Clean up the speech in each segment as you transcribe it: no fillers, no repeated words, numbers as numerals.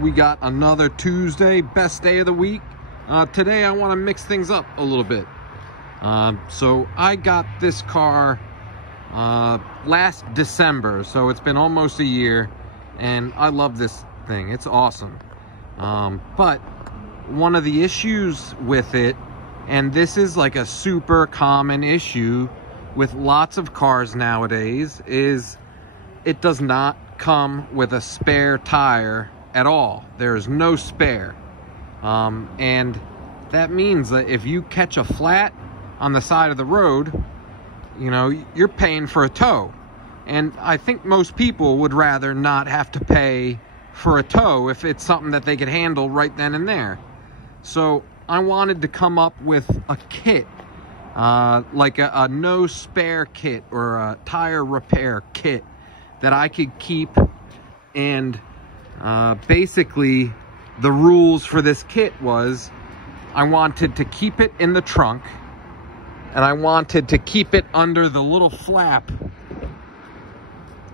We got another Tuesday, best day of the week. Today I want to mix things up a little bit. So I got this car last December, so it's been almost a year, and I love this thing. It's awesome. But one of the issues with it, and this is like a super common issue with lots of cars nowadays, is it does not come with a spare tire at all. There's no spare. And that means that if you catch a flat on the side of the road, you know, you're paying for a tow. And I think most people would rather not have to pay for a tow if it's something that they could handle right then and there. So I wanted to come up with a kit, like a no spare kit or a tire repair kit that I could keep. And basically the rules for this kit was I wanted to keep it in the trunk, and I wanted to keep it under the little flap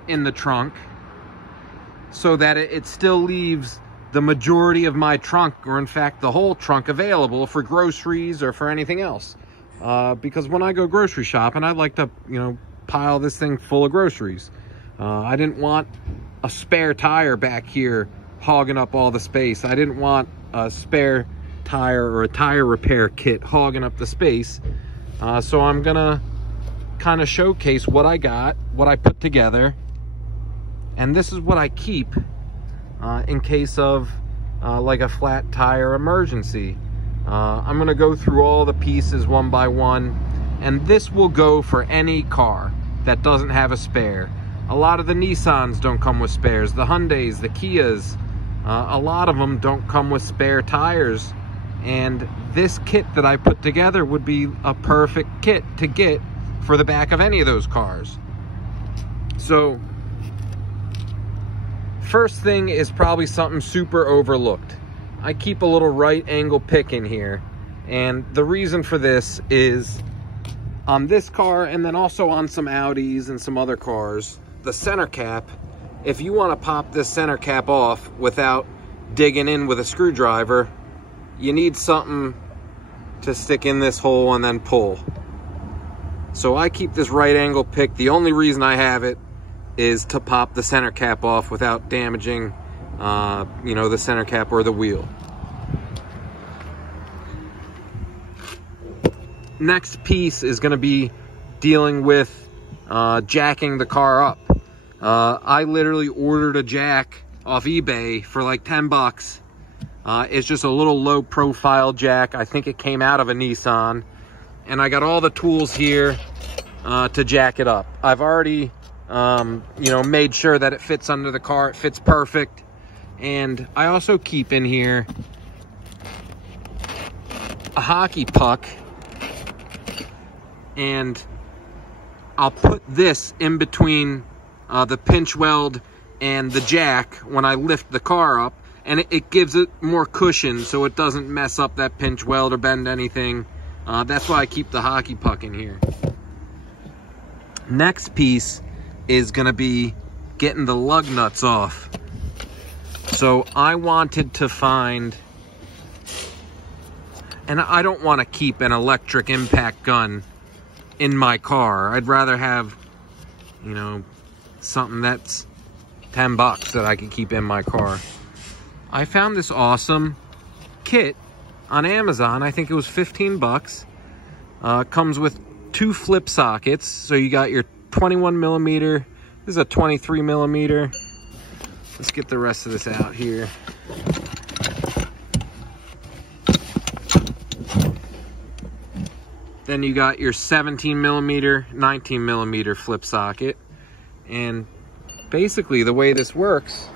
in the trunk so that it still leaves the majority of my trunk, or in fact the whole trunk, available for groceries or for anything else. Because when I go grocery shopping, I'd like to, you know, pile this thing full of groceries. I didn't want a spare tire back here hogging up all the space. I didn't want a spare tire or a tire repair kit hogging up the space. So I'm gonna kind of showcase what I got, what I put together, and this is what I keep in case of like a flat tire emergency. I'm gonna go through all the pieces one by one, and this will go for any car that doesn't have a spare. A lot of the Nissans don't come with spares. The Hyundais, the Kias, a lot of them don't come with spare tires. And this kit that I put together would be a perfect kit to get for the back of any of those cars. So, first thing is probably something super overlooked. I keep a little right angle pick in here. And the reason for this is on this car, and then also on some Audis and some other cars, the center cap, if you want to pop this center cap off without digging in with a screwdriver, you need something to stick in this hole and then pull. So I keep this right angle pick. The only reason I have it is to pop the center cap off without damaging, you know, the center cap or the wheel. Next piece is going to be dealing with jacking the car up. I literally ordered a jack off eBay for like 10 bucks. It's just a little low profile jack. I think it came out of a Nissan. And I got all the tools here to jack it up. I've already, you know, made sure that it fits under the car. It fits perfect. And I also keep in here a hockey puck. And I'll put this in between the pinch weld and the jack when I lift the car up, and it gives it more cushion so it doesn't mess up that pinch weld or bend anything. That's why I keep the hockey puck in here. Next piece is gonna be getting the lug nuts off. So I wanted to find, and I don't want to keep an electric impact gun in my car. I'd rather have, you know, something that's 10 bucks that I could keep in my car. I found this awesome kit on Amazon. I think it was 15 bucks. Comes with 2 flip sockets. So you got your 21 millimeter. This is a 23 millimeter. Let's get the rest of this out here. Then you got your 17 millimeter, 19 millimeter flip socket. And basically the way this works,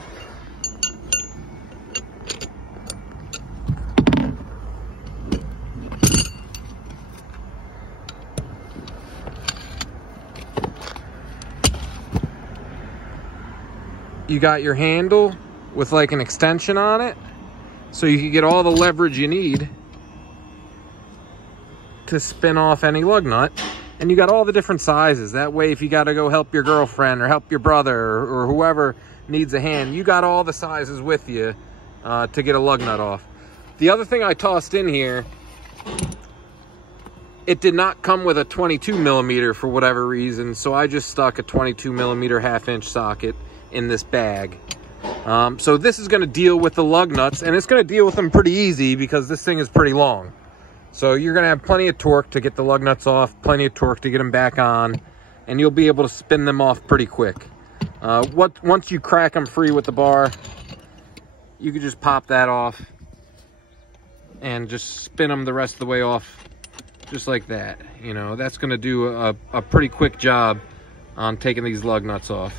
you got your handle with like an extension on it, so you can get all the leverage you need to spin off any lug nut. And you got all the different sizes. That way, if you got to go help your girlfriend or help your brother or whoever needs a hand, you got all the sizes with you to get a lug nut off. The other thing I tossed in here, it did not come with a 22 millimeter for whatever reason, so I just stuck a 22 millimeter 1/2 inch socket in this bag. So this is going to deal with the lug nuts, and it's going to deal with them pretty easy because this thing is pretty long. So you're going to have plenty of torque to get the lug nuts off, plenty of torque to get them back on, and you'll be able to spin them off pretty quick. Once you crack them free with the bar, you can just pop that off and just spin them the rest of the way off just like that. You know, that's going to do a pretty quick job on taking these lug nuts off.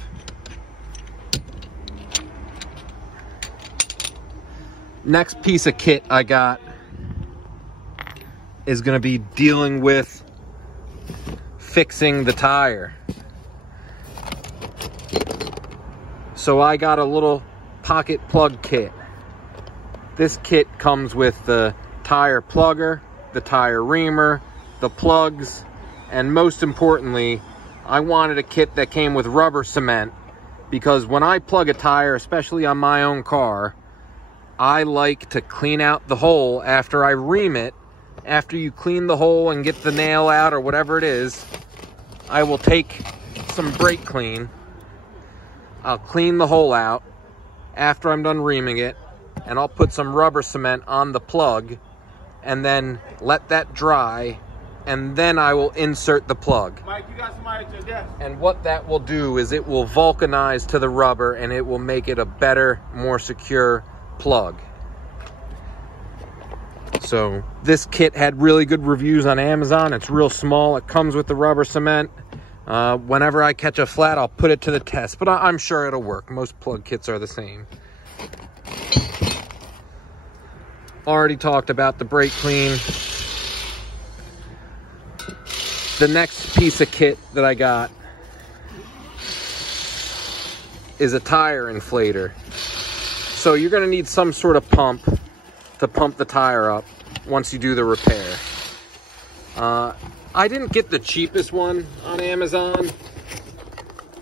Next piece of kit I got is going to be dealing with fixing the tire. So I got a little pocket plug kit. This kit comes with the tire plugger, the tire reamer, the plugs, and most importantly, I wanted a kit that came with rubber cement, because when I plug a tire, especially on my own car, I like to clean out the hole after I ream it. After you clean the hole and get the nail out or whatever it is, I will take some brake clean. I'll clean the hole out after I'm done reaming it, and I'll put some rubber cement on the plug and then let that dry, and then I will insert the plug. Mike, you got somebody at your desk. And what that will do is it will vulcanize to the rubber, and it will make it a better, more secure plug. So this kit had really good reviews on Amazon. It's real small. It comes with the rubber cement. Whenever I catch a flat, I'll put it to the test, but I'm sure it'll work. Most plug kits are the same. Already talked about the brake clean. The next piece of kit that I got is a tire inflator. So you're going to need some sort of pump to pump the tire up once you do the repair. I didn't get the cheapest one on Amazon.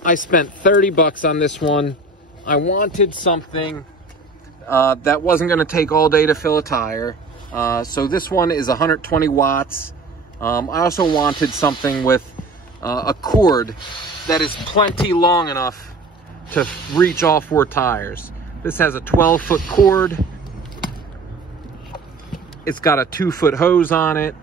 I spent 30 bucks on this one. I wanted something that wasn't going to take all day to fill a tire. So this one is 120 watts. I also wanted something with a cord that is plenty long enough to reach all 4 tires. This has a 12-foot cord. It's got a 2-foot hose on it.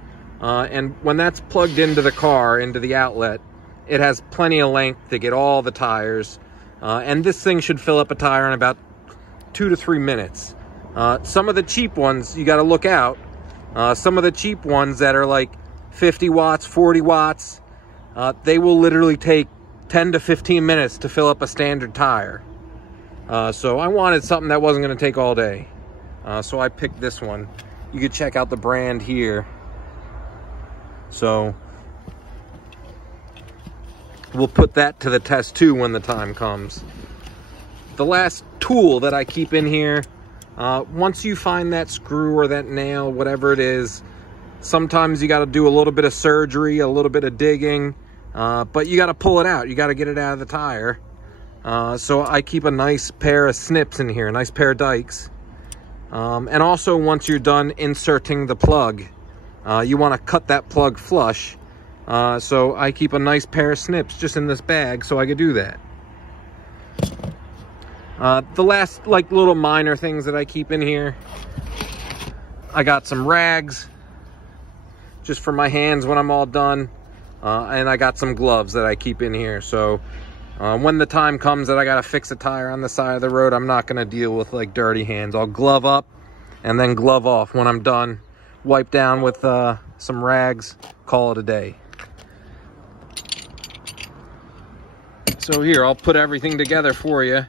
And when that's plugged into the car, into the outlet, it has plenty of length to get all the tires. And this thing should fill up a tire in about 2 to 3 minutes. Some of the cheap ones, you got to look out. Some of the cheap ones that are like 50 watts, 40 watts, they will literally take 10 to 15 minutes to fill up a standard tire. So I wanted something that wasn't going to take all day. So I picked this one. You can check out the brand here. So we'll put that to the test too when the time comes. The last tool that I keep in here, once you find that screw or that nail, whatever it is, sometimes you got to do a little bit of surgery, a little bit of digging, but you got to pull it out. You got to get it out of the tire. So I keep a nice pair of snips in here, a nice pair of dikes. And also, once you're done inserting the plug, you want to cut that plug flush. So I keep a nice pair of snips just in this bag so I could do that. The last little minor things that I keep in here, I got some rags just for my hands when I'm all done, and I got some gloves that I keep in here. So when the time comes that I gotta fix a tire on the side of the road, I'm not gonna deal with dirty hands. I'll glove up and then glove off when I'm done. Wipe down with some rags, call it a day. So here, I'll put everything together for you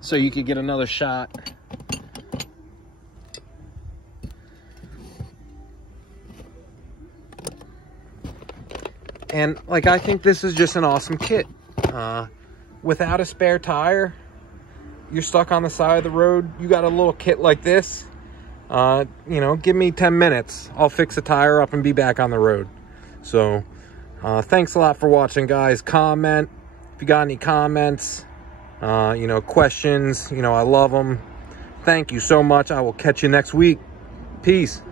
so you could get another shot. And I think this is just an awesome kit. Without a spare tire, you're stuck on the side of the road, you got a little kit like this, you know, give me 10 minutes. I'll fix a tire up and be back on the road. So thanks a lot for watching, guys. Comment if you got any comments, you know, questions, you know, I love them. Thank you so much. I will catch you next week. Peace.